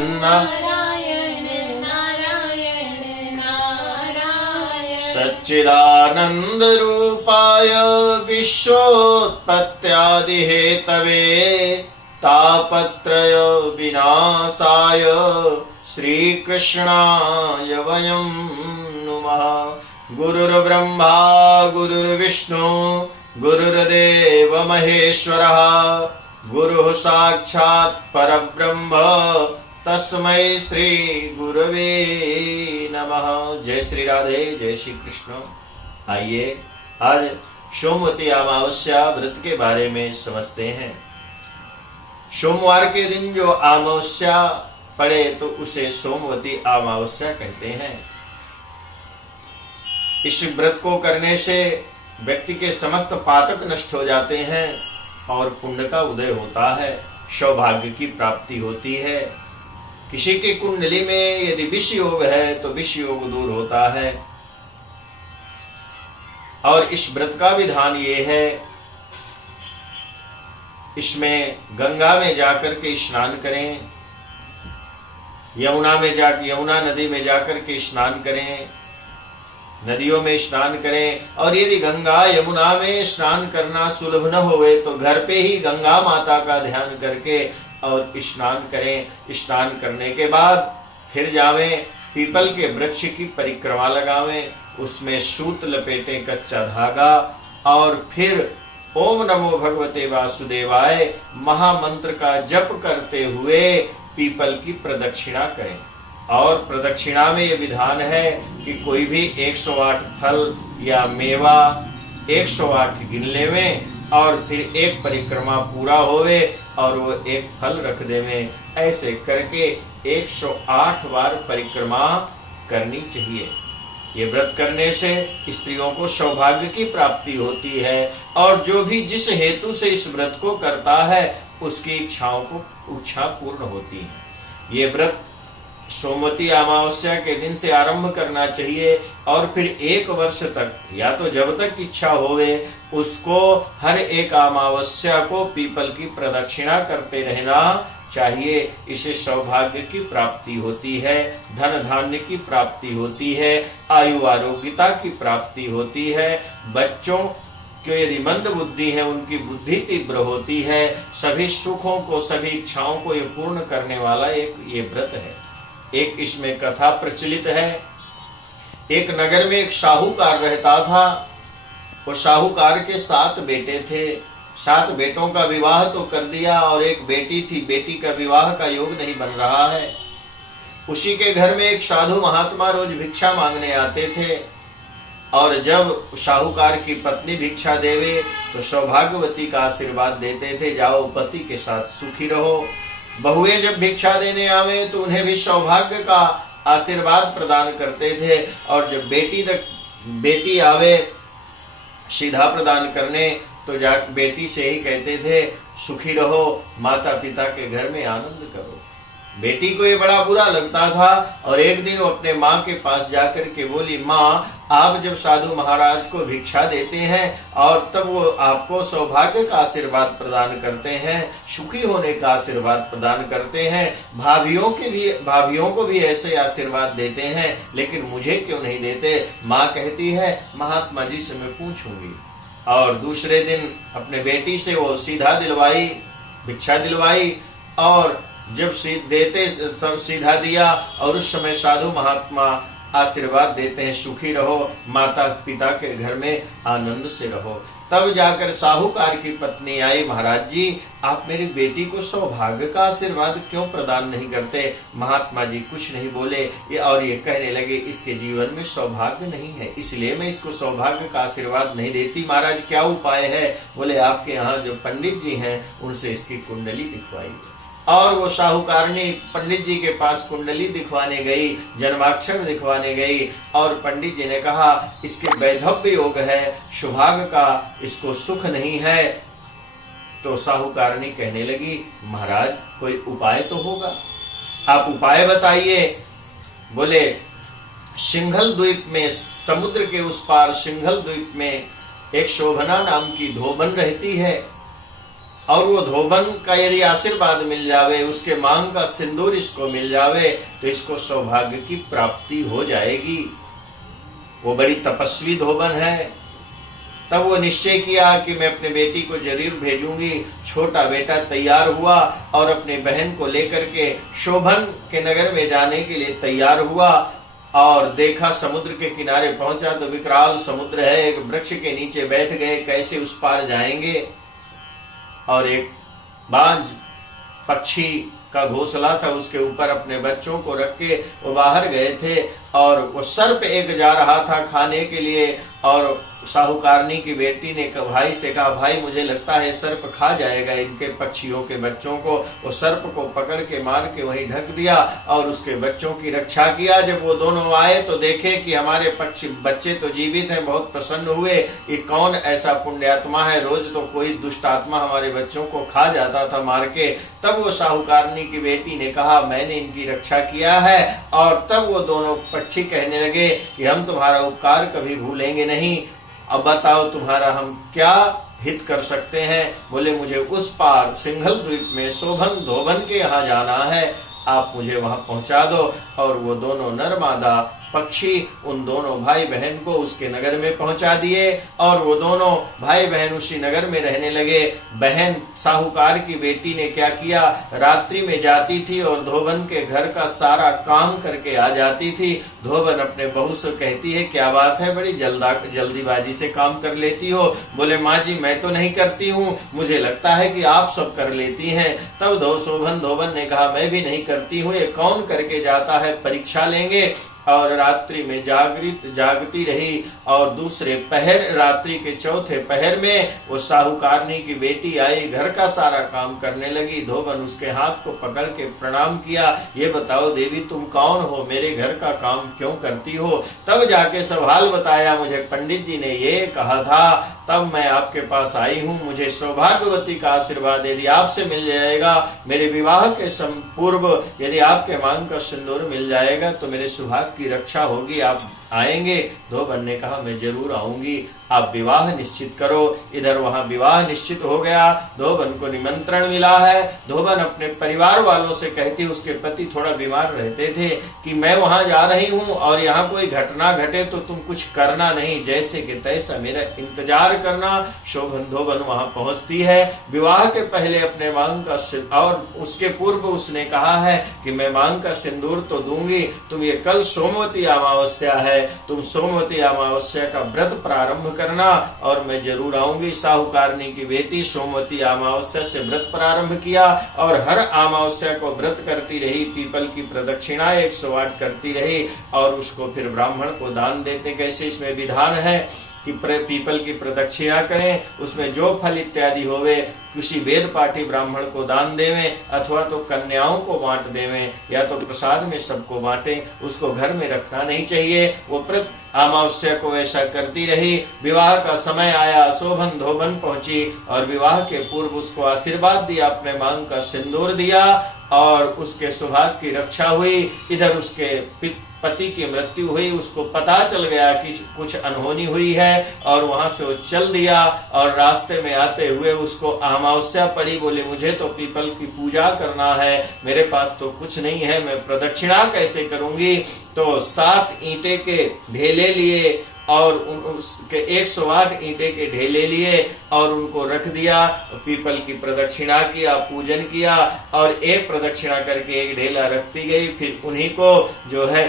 नारायण नारायण नारायण। सच्चिदानंद रूपाय विश्वोत्पत्त्यादि Hathaway तापत्रय विनाशाय श्री कृष्णाय वयं नुमः। गुरुर्ब्रह्मा गुरुर्विष्णु गुरुर्देव महेश्वरः गुरुः साक्षात् परब्रह्म तस्मै श्री गुरवे नमः। जय श्री राधे, जय श्री कृष्ण। आइए आज सोमवती अमावस्या व्रत के बारे में समझते हैं। सोमवार के दिन जो अमावस्या पड़े तो उसे सोमवती अमावस्या कहते हैं। इस व्रत को करने से व्यक्ति के समस्त पातक नष्ट हो जाते हैं और पुण्य का उदय होता है, सौभाग्य की प्राप्ति होती है। किसी की कुंडली में यदि विष योग है तो विष योग दूर होता है। और इस व्रत का विधान ये है, इसमें गंगा में जाकर के स्नान करें, यमुना नदी में जाकर के स्नान करें, नदियों में स्नान करें। और यदि गंगा यमुना में स्नान करना सुलभ न होवे तो घर पे ही गंगा माता का ध्यान करके और स्नान करें। स्नान करने के बाद फिर जावें, पीपल के वृक्ष की परिक्रमा लगावें, उसमें सूत लपेटें कच्चा धागा और फिर ओम नमो भगवते वासुदेवाय महामंत्र का जप करते हुए पीपल की प्रदक्षिणा करें। और प्रदक्षिणा में यह विधान है कि कोई भी 108 फल या मेवा 108 गिन लेवें और फिर एक परिक्रमा पूरा होवे और वो एक फल रख देवें। ऐसे करके 108 बार परिक्रमा करनी चाहिए। ये व्रत करने से स्त्रियों को सौभाग्य की प्राप्ति होती है और जो भी जिस हेतु से इस व्रत को करता है उसकी इच्छा पूर्ण होती है। ये व्रत सोमवती अमावस्या के दिन से आरंभ करना चाहिए और फिर 1 वर्ष तक या तो जब तक इच्छा होवे उसको हर एक अमावस्या को पीपल की प्रदक्षिणा करते रहना चाहिए। इससे सौभाग्य की प्राप्ति होती है, धन धान्य की प्राप्ति होती है, आयु आरोग्यता की प्राप्ति होती है। बच्चों के यदि मंद बुद्धि है उनकी बुद्धि तीव्र होती है। सभी सुखों को सभी इच्छाओं को ये पूर्ण करने वाला एक ये व्रत है। एक इसमें कथा प्रचलित है। एक नगर में एक साहूकार रहता था। वो साहूकार के 7 बेटे थे। 7 बेटों का विवाह तो कर दिया और एक बेटी थी, बेटी का विवाह का योग नहीं बन रहा है। उसी के घर में एक साधु महात्मा रोज भिक्षा मांगने आते थे और जब साहूकार की पत्नी भिक्षा देवे तो सौभाग्यवती का आशीर्वाद देते थे, जाओ पति के साथ सुखी रहो। बहुएं जब भिक्षा देने आवे तो उन्हें भी सौभाग्य का आशीर्वाद प्रदान करते थे और जब बेटी आवे सीधा प्रदान करने तो बेटी से ही कहते थे सुखी रहो, माता पिता के घर में आनंद करो। बेटी को ये बड़ा बुरा लगता था और एक दिन वो अपने माँ के पास जाकर के बोली, माँ आप जब साधु महाराज को भिक्षा देते हैं और तब वो आपको सौभाग्य का आशीर्वाद प्रदान करते हैं, सुखी होने का आशीर्वाद प्रदान करते हैं, भाभियों को भी ऐसे आशीर्वाद देते हैं, लेकिन मुझे क्यों नहीं देते? माँ कहती है महात्मा जी से मैं पूछूंगी। और दूसरे दिन अपने बेटी से वो भिक्षा दिलवाई और जब देते सब सीधा दिया और उस समय साधु महात्मा आशीर्वाद देते हैं सुखी रहो, माता पिता के घर में आनंद से रहो। तब जाकर साहूकार की पत्नी आई, महाराज जी आप मेरी बेटी को सौभाग्य का आशीर्वाद क्यों प्रदान नहीं करते? महात्मा जी कुछ नहीं बोले और ये कहने लगे इसके जीवन में सौभाग्य नहीं है इसलिए मैं इसको सौभाग्य का आशीर्वाद नहीं देती। महाराज क्या उपाय है? बोले आपके यहाँ जो पंडित जी हैं उनसे इसकी कुंडली दिखवाई। और वो साहूकारनी पंडित जी के पास कुंडली दिखवाने गई, जन्माक्षर दिखवाने गई और पंडित जी ने कहा इसके वैधव्य योग है, सौभाग्य का इसको सुख नहीं है। तो साहूकारनी कहने लगी महाराज कोई उपाय तो होगा, आप उपाय बताइए। बोले सिंघल द्वीप में, समुद्र के उस पार सिंघल द्वीप में एक शोभना नाम की धोबन रहती है। और वो धोबन का यदि आशीर्वाद मिल जावे, उसके मांग का सिंदूर इसको मिल जावे, तो इसको सौभाग्य की प्राप्ति हो जाएगी। वो बड़ी तपस्वी धोबन है। तब वो निश्चय किया कि मैं अपने बेटी को जरूर भेजूंगी। छोटा बेटा तैयार हुआ और अपनी बहन को लेकर के शोभन के नगर में जाने के लिए तैयार हुआ और देखा समुद्र के किनारे पहुंचा तो विकराल समुद्र है। एक वृक्ष के नीचे बैठ गए, कैसे उस पार जाएंगे। और एक बाज पक्षी का घोंसला था, उसके ऊपर अपने बच्चों को रख के वो बाहर गए थे और वो सर्प एक जा रहा था खाने के लिए। और साहूकारनी की बेटी ने भाई से कहा, भाई मुझे लगता है सर्प खा जाएगा इनके पक्षियों के बच्चों को। वो सर्प को पकड़ के मार के वहीं ढक दिया और उसके बच्चों की रक्षा किया। जब वो दोनों आए तो देखे कि हमारे पक्षी बच्चे तो जीवित हैं, बहुत प्रसन्न हुए। ये कौन ऐसा पुण्यात्मा है, रोज तो कोई दुष्ट आत्मा हमारे बच्चों को खा जाता था मार के। तब वो साहूकारनी की बेटी ने कहा, मैंने इनकी रक्षा किया है। और तब वो दोनों पक्षी कहने लगे कि हम तुम्हारा उपकार कभी भूलेंगे नहीं। अब बताओ तुम्हारा हम क्या हित कर सकते हैं। बोले, मुझे उस पार सिंघल द्वीप में शोभन धोबन के यहाँ जाना है, आप मुझे वहां पहुंचा दो। और वो दोनों नर मादा पक्षी उन दोनों भाई बहन को उसके नगर में पहुंचा दिए और वो दोनों भाई बहन उसी नगर में रहने लगे। बहन साहूकार की बेटी ने क्या किया, रात्रि में जाती थी और धोबन के घर का सारा काम करके आ जाती थी। धोबन अपने बहू से कहती है, क्या बात है, बड़ी जल्दीबाजी से काम कर लेती हो। बोले, माँ जी मैं तो नहीं करती हूँ, मुझे लगता है कि आप सब कर लेती हैं। तब धोबन ने कहा, मैं भी नहीं करती हूँ, ये कौन करके जाता है, परीक्षा लेंगे। और रात्रि में जागती रही और दूसरे पहर, रात्रि के चौथे पहर में वो साहूकारनी की बेटी आई, घर का सारा काम करने लगी। धोबन उसके हाथ को पकड़ के प्रणाम किया, ये बताओ देवी तुम कौन हो, मेरे घर का काम क्यों करती हो। तब जाके सब हाल बताया, मुझे पंडित जी ने ये कहा था, तब मैं आपके पास आई हूँ। मुझे सौभाग्यवती का आशीर्वाद यदि आपसे मिल जाएगा, मेरे विवाह के पूर्व यदि आपके मांग का सिंदूर मिल जाएगा तो मेरे सुहाग की रक्षा होगी, आप आएंगे। धोबन ने कहा, मैं जरूर आऊंगी, आप विवाह निश्चित करो। इधर वहां विवाह निश्चित हो गया, धोबन को निमंत्रण मिला है। धोबन अपने परिवार वालों से कहती, उसके पति थोड़ा बीमार रहते थे, कि मैं वहां जा रही हूं और यहाँ कोई घटना घटे तो तुम कुछ करना नहीं, जैसे कि तैसा मेरा इंतजार करना। धोबन वहां पहुंचती है। विवाह के पहले अपने मांग का और उसके पूर्व उसने कहा है कि मैं मांग का सिंदूर तो दूंगी, तुम ये कल सोमवती अमावस्या है, तुम सोमवती अमावस्या का व्रत प्रारंभ करना और मैं जरूर आऊंगी। साहूकारनी की बेटी सोमवती अमावस्या से व्रत प्रारंभ किया और हर अमावस्या को व्रत करती रही, पीपल की प्रदक्षिणा 108 करती रही और उसको फिर ब्राह्मण को दान देते। कैसे इसमें विधान है कि पीपल की प्रदक्षिणा करें, उसमें जो फल इत्यादि होवे किसी वेद पाठी ब्राह्मण को दान देवें अथवा तो कन्याओं को बांट देवें या तो प्रसाद में सबको बांटें, उसको घर में रखना नहीं चाहिए। वो प्रत अमावस्या को ऐसा करती रही। विवाह का समय आया, शोभन धोबन पहुंची और विवाह के पूर्व उसको आशीर्वाद दिया, अपने मांग का सिंदूर दिया और उसके सुहाग की रक्षा हुई। इधर उसके पति की मृत्यु हुई, उसको पता चल गया कि कुछ अनहोनी हुई है और वहां से वो चल दिया। और रास्ते में आते हुए उसको अमावस्या पड़ी, बोले मुझे तो पीपल की पूजा करना है, मेरे पास तो कुछ नहीं है, मैं प्रदक्षिणा कैसे करूंगी। तो 7 ईंटे के ढेले लिए और उसके 108 ईंटे के ढेले लिए और उनको रख दिया, पीपल की प्रदक्षिणा किया, पूजन किया और एक प्रदक्षिणा करके एक ढेला रखती गई, फिर उन्हीं को जो है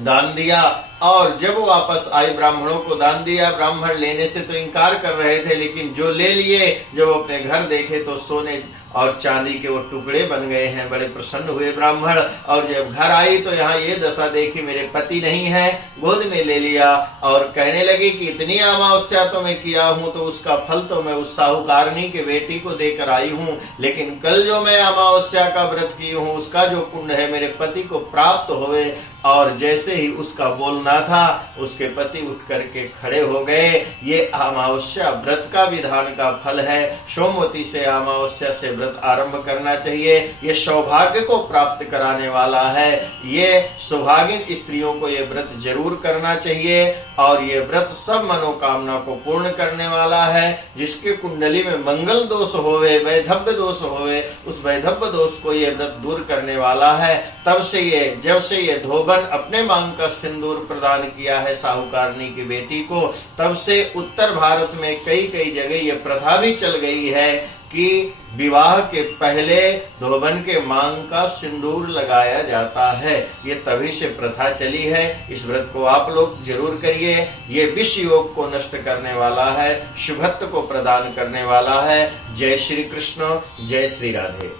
दान दिया। और जब वो वापस आई ब्राह्मणों को दान दिया। ब्राह्मण लेने से तो इनकार कर रहे थे, लेकिन जो ले लिए, जब अपने घर देखे तो सोने और चांदी के वो टुकड़े बन गए हैं। बड़े प्रसन्न हुए ब्राह्मण। और जब घर आई तो यहाँ ये दशा देखी, मेरे पति नहीं है। गोद में ले लिया और कहने लगी कि इतनी अमावस्या तो मैं किया हूँ, तो उसका फल तो मैं उस साहूकारनी के बेटी को देकर आई हूँ, लेकिन कल जो मैं अमावस्या का व्रत की हूँ उसका जो पुण्य है मेरे पति को प्राप्त होवे। और जैसे ही उसका बोलना था, उसके पति उठ करके खड़े हो गए। ये अमावस्या व्रत का विधान का फल है। सोमवती से अमावस्या से व्रत आरंभ करना चाहिए। ये सौभाग्य को प्राप्त कराने वाला है। ये सौभाग्यन स्त्रियों को ये व्रत जरूर करना चाहिए और ये व्रत सब मनोकामना को पूर्ण करने वाला है। जिसके कुंडली में मंगल दोष होवे, वैधव्य दोष होवे, उस वैधव्य दोष को ये व्रत दूर करने वाला है। तब से ये, जब से ये धोबन अपने मांग का सिंदूर प्रदान किया है साहूकारनी की बेटी को, तब से उत्तर भारत में कई कई जगह ये प्रथा भी चल गई है कि विवाह के पहले धोबन के मांग का सिंदूर लगाया जाता है। ये तभी से प्रथा चली है। इस व्रत को आप लोग जरूर करिए। ये विष योग को नष्ट करने वाला है, शुभत्व को प्रदान करने वाला है। जय श्री कृष्ण, जय श्री राधे।